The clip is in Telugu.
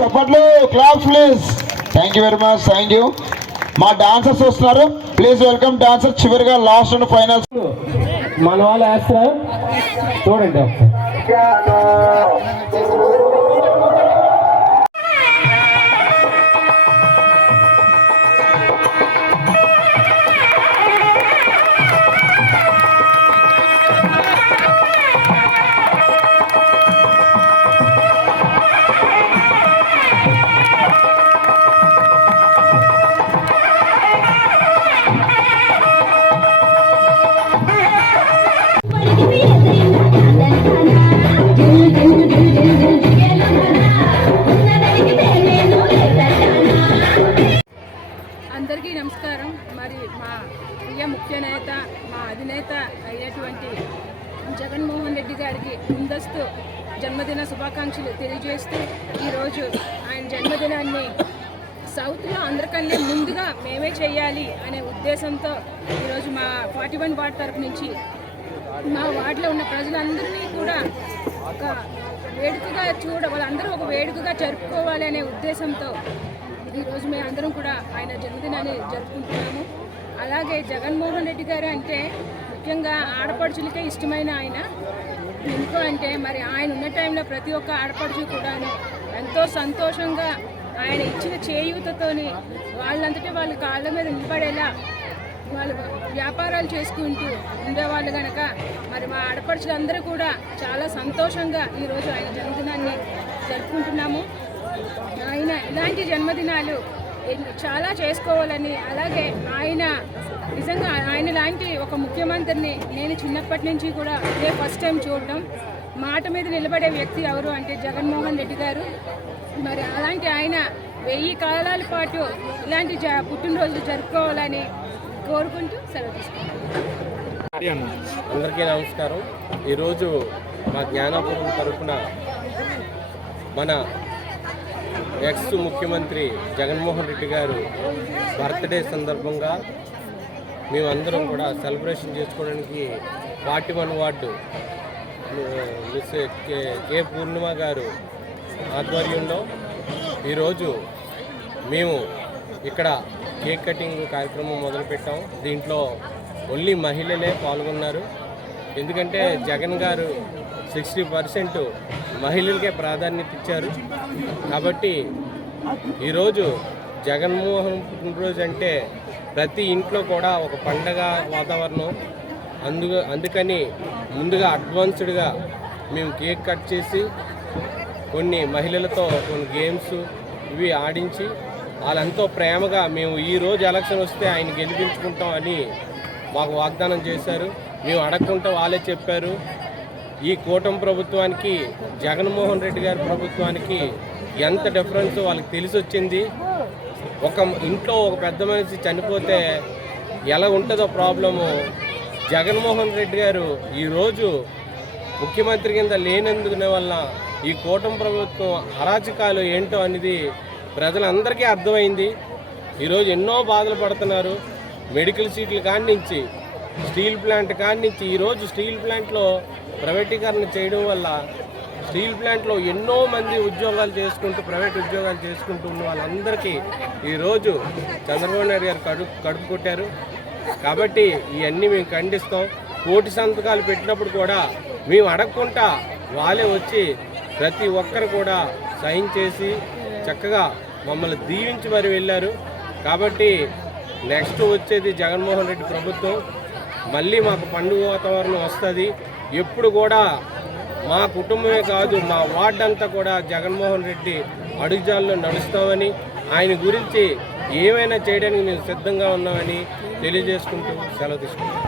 చప్పట్లు claps please. Thank you very much. Thank you. మా డాన్సర్స్ వస్తున్నారు, ప్లీజ్ వెల్కమ్ డాన్సర్. చివరిగా లాస్ట్ అండ్ ఫైనల్స్ మన వాళ్ళు వేస్తారు చూడండి. అందరికీ నమస్కారం. మరి మా ప్రియ ముఖ్య నేత, మా అధినేత అయినటువంటి జగన్మోహన్ రెడ్డి గారికి ముందస్తు జన్మదిన శుభాకాంక్షలు తెలియజేస్తూ ఈరోజు ఆయన జన్మదినాన్ని సౌత్లో అందరికన్నా ముందుగా మేమే చేయాలి అనే ఉద్దేశంతో ఈరోజు మా 41 వార్డ్ తరఫు నుంచి మా వార్డులో ఉన్న ప్రజలందరినీ కూడా ఒక వేడుకగా వాళ్ళందరూ ఒక వేడుకగా జరుపుకోవాలి అనే ఉద్దేశంతో ఈరోజు మేము అందరం కూడా ఆయన జన్మదినాన్ని జరుపుకుంటున్నాము. అలాగే జగన్మోహన్ రెడ్డి గారు అంటే ముఖ్యంగా ఆడపడుచులకే ఇష్టమైన ఆయన. ఎందుకు అంటే మరి ఆయన ఉన్న టైంలో ప్రతి ఒక్క ఆడపడుచు కూడా ఎంతో సంతోషంగా ఆయన ఇచ్చిన చేయూతతోని వాళ్ళంతటే వాళ్ళ కాళ్ళ మీద నిలబడేలా వాళ్ళు వ్యాపారాలు చేసుకుంటూ ఉండేవాళ్ళు కనుక మరి మా ఆడపడుచులందరూ కూడా చాలా సంతోషంగా ఈరోజు ఆయన జన్మదినాన్ని జరుపుకుంటున్నాము. ఆయన ఇలాంటి జన్మదినాలు చాలా చేసుకోవాలని, అలాగే ఆయన నిజంగా ఆయన లాంటి ఒక ముఖ్యమంత్రిని నేను చిన్నప్పటి నుంచి కూడా ఇదే ఫస్ట్ టైం చూడడం. మాట మీద నిలబడే వ్యక్తి ఎవరు అంటే జగన్మోహన్ రెడ్డి గారు. మరి అలాంటి ఆయన 1000 కాలాల పాటు ఇలాంటి పుట్టినరోజులు జరుపుకోవాలని కోరుకుంటూ సెలవు తీసుకుంటాం. అందరికీ నమస్కారం. ఈరోజు మా జ్ఞానాపురం తరఫున మన ఎక్స్ ముఖ్యమంత్రి జగన్మోహన్ రెడ్డి గారు బర్త్డే సందర్భంగా మేమందరం కూడా సెలబ్రేషన్ చేసుకోవడానికి 41 వార్డు మిస్ కే పూర్ణిమ గారు ఆధ్వర్యంలో ఈరోజు మేము ఇక్కడ కేక్ కటింగ్ కార్యక్రమం మొదలుపెట్టాం. దీంట్లో ఓన్లీ మహిళలే పాల్గొన్నారు. ఎందుకంటే జగన్ గారు 60% మహిళలకే ప్రాధాన్యత ఇచ్చారు. కాబట్టి ఈరోజు జగన్మోహన్ పుట్టినరోజు అంటే ప్రతి ఇంట్లో కూడా ఒక పండగ వాతావరణం. అందుకని ముందుగా అడ్వాన్స్డ్గా మేము కేక్ కట్ చేసి కొన్ని మహిళలతో కొన్ని గేమ్స్ ఇవి ఆడించి వాళ్ళంతో ప్రేమగా మేము ఈరోజు ఎలక్షన్ వస్తే ఆయన గెలిపించుకుంటాం అని మాకు వాగ్దానం చేశారు. మేము అడగకుండా వాళ్ళే చెప్పారు. ఈ కూటమి ప్రభుత్వానికి జగన్మోహన్ రెడ్డి గారి ప్రభుత్వానికి ఎంత డిఫరెన్స్ వాళ్ళకి తెలిసి వచ్చింది. ఒక ఇంట్లో ఒక పెద్ద మనిషి చనిపోతే ఎలా ఉంటుందో ప్రాబ్లము, జగన్మోహన్ రెడ్డి గారు ఈరోజు ముఖ్యమంత్రి కింద లేనందుకునే వల్ల ఈ కూటమి ప్రభుత్వం అరాచకాలు ఏంటో అనేది ప్రజలందరికీ అర్థమైంది. ఈరోజు ఎన్నో బాధలు పడుతున్నారు. మెడికల్ సీట్ల కాడి నుంచి స్టీల్ ప్లాంట్ కాడి నుంచి ఈరోజు స్టీల్ ప్లాంట్లో ప్రైవేటీకరణ చేయడం వల్ల స్టీల్ ప్లాంట్లో ఎన్నో మంది ఉద్యోగాలు చేసుకుంటూ ప్రైవేట్ ఉద్యోగాలు చేసుకుంటూ ఉన్న వాళ్ళందరికీ ఈరోజు చంద్రబాబు నాయుడు గారు కడుపు కొట్టారు. కాబట్టి ఇవన్నీ మేము ఖండిస్తాం. కోటి సంతకాలు పెట్టినప్పుడు కూడా మేము అడగకుండా వాళ్ళే వచ్చి ప్రతి ఒక్కరు కూడా సైన్ చేసి చక్కగా మమ్మల్ని దీవించి మరి వెళ్ళారు. కాబట్టి నెక్స్ట్ వచ్చేది జగన్మోహన్ రెడ్డి ప్రభుత్వం. మళ్ళీ మాకు పండుగ వాతావరణం వస్తుంది. ఎప్పుడు కూడా మా కుటుంబమే కాదు మా వార్డు అంతా కూడా జగన్మోహన్ రెడ్డి అడుగుజాల్లో నడుస్తామని, ఆయన గురించి ఏమైనా చేయడానికి మేము సిద్ధంగా ఉన్నామని తెలియజేసుకుంటూ సెలవు తీసుకుంటాం.